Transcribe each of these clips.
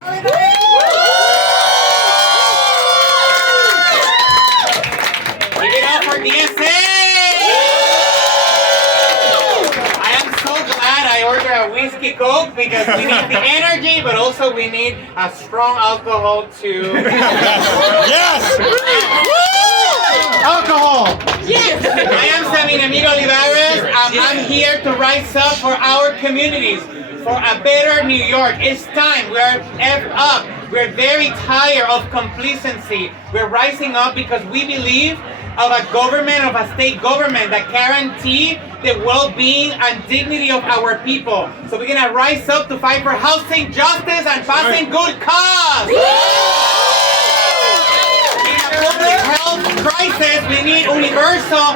it up for DSA! I am so glad I ordered a whiskey coke because we need the energy, but also we need a strong alcohol to... Yes! Alcohol! Yes! I am Sammy Emilio Olivares. I'm here to rise up for our communities, for a better New York. It's time. We're effed up. We're very tired of complacency. We're rising up because we believe of a government, of a state government that guarantee the well-being and dignity of our people. So we're gonna rise up to fight for housing justice and passing good cause. In a public health crisis, we need universal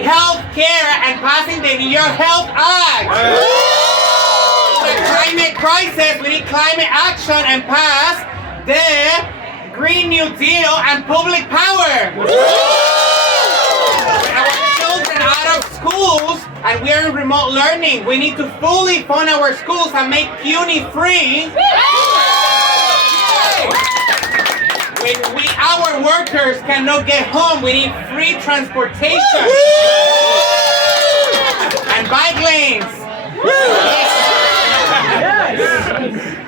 health care and passing the New York Health Act. In a climate crisis, we need climate action and pass the Green New Deal and public power. Our children out of schools and we are in remote learning. We need to fully fund our schools and make CUNY free. When our workers cannot get home, we need free transportation and bike lanes.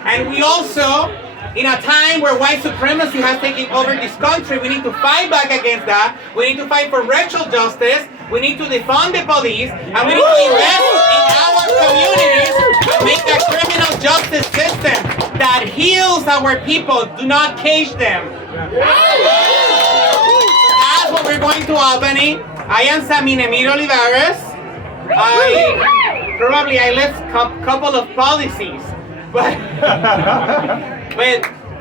And we also, in a time where white supremacy has taken over this country, we need to fight back against that. We need to fight for racial justice. We need to defund the police. And we need to invest in our communities and make a criminal justice system that heals our people. Do not cage them. That's what we're going to Albany. I am Sammy Emilio Olivares. I left a couple of policies. But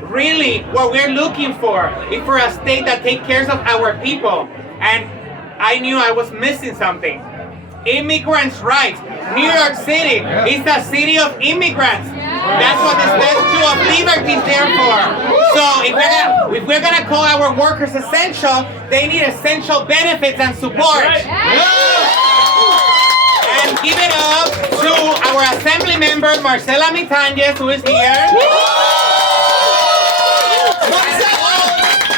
really, what we're looking for is for a state that takes care of our people. And I knew I was missing something. Immigrants' rights. New York City is the city of immigrants. That's what the Statue of Liberty is there for. So if we're gonna call our workers essential, they need essential benefits and support. And give it up to our assembly member, Marcela Mitanjes, who is here.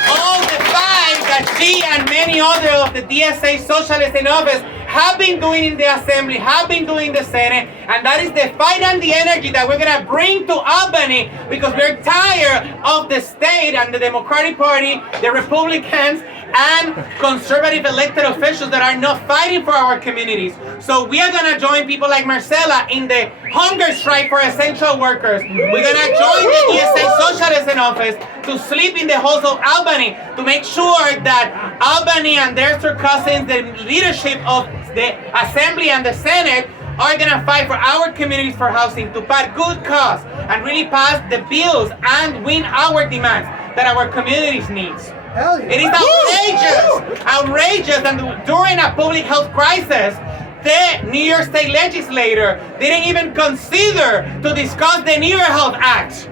All the fight that she and many other of the DSA socialists in office have been doing in the assembly, have been doing in the Senate, and that is the fight and the energy that we're gonna bring to Albany because we're tired of the state and the Democratic Party, the Republicans, and conservative elected officials that are not fighting for our communities. So we are gonna join people like Marcela in the hunger strike for essential workers. We're gonna join the DSA socialists in office to sleep in the halls of Albany to make sure that Albany and their cousins, the leadership of the Assembly and the Senate, are gonna fight for our communities for housing to pass good cause and really pass the bills and win our demands that our communities need. It is outrageous, and during a public health crisis, the New York State legislature didn't even consider to discuss the New York Health Act.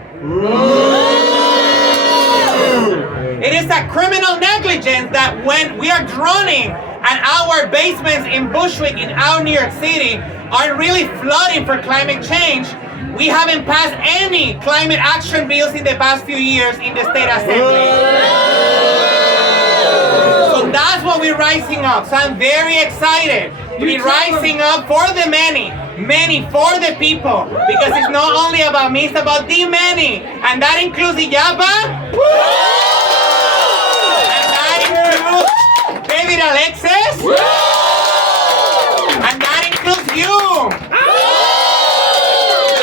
It is a criminal negligence that when we are drowning and our basements in Bushwick in our New York City are really flooding for climate change, we haven't passed any climate action bills in the past few years in the state assembly. So that's what we're rising up. So I'm very excited to be rising up for the many for the people. Because it's not only about me, it's about the many. And that includes Iyapa. And that includes David Alexis. And that includes you.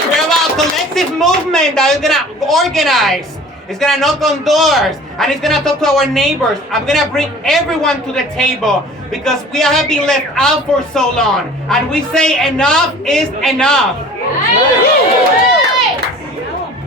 We're about a collective movement that is gonna organize. It's gonna knock on doors and it's gonna talk to our neighbors. I'm gonna bring everyone to the table because we have been left out for so long. And we say enough is enough.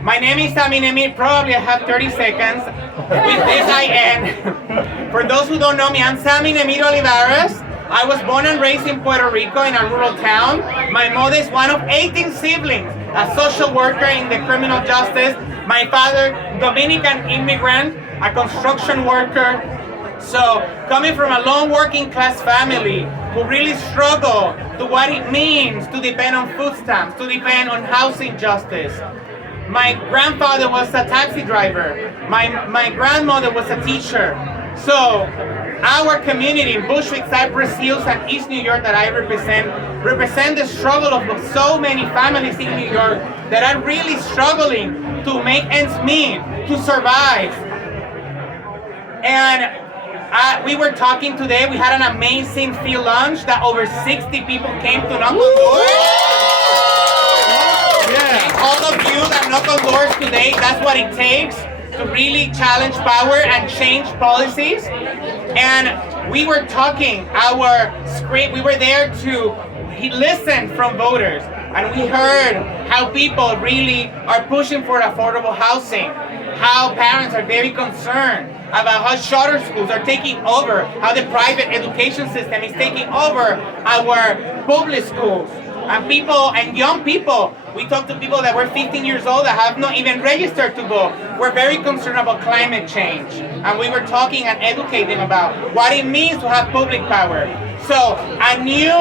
My name is Sammy Emilio. Probably I have 30 seconds. With this I end. For those who don't know me, I'm Sammy Emilio Olivares. I was born and raised in Puerto Rico in a rural town. My mother is one of 18 siblings, a social worker in the criminal justice. My father, Dominican immigrant, a construction worker. So coming from a long working class family who really struggle to what it means to depend on food stamps, to depend on housing justice. My grandfather was a taxi driver. My grandmother was a teacher. So our community in Bushwick, Cypress Hills, and East New York that I represent the struggle of so many families in New York that are really struggling to make ends meet, to survive. And we were talking today, we had an amazing field lunch that over 60 people came to knock on doors. Yeah. All of you that knock on doors today, that's what it takes to really challenge power and change policies. And we were talking, we were there to listen from voters. And we heard how people really are pushing for affordable housing, how parents are very concerned about how charter schools are taking over, how the private education system is taking over our public schools. And people and young people, we talked to people that were 15 years old that have not even registered to vote. We're very concerned about climate change. And we were talking and educating about what it means to have public power. So a new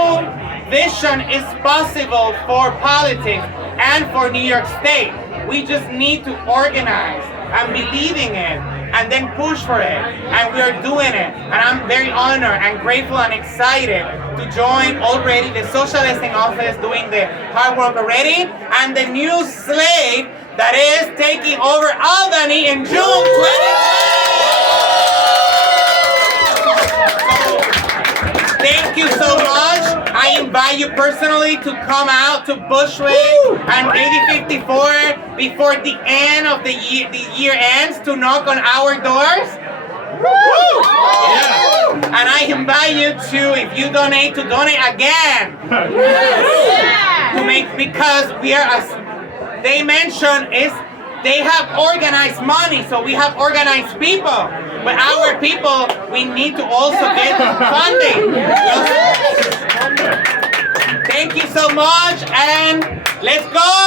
vision is possible for politics and for New York State. We just need to organize and believe in it and then push for it. And we are doing it. And I'm very honored and grateful and excited to join already the socialist in office doing the hard work already and the new slate that is taking over Albany in June 2020. Thank you so much. I invite you personally to come out to Bushwick and 8054 before the end of the year ends to knock on our doors. Yeah. And I invite you to, if you donate, to donate again. To make, because we are, as they mentioned, they have organized money, so we have organized people. But our people, we need to also get funding. Thank you so much, and let's go!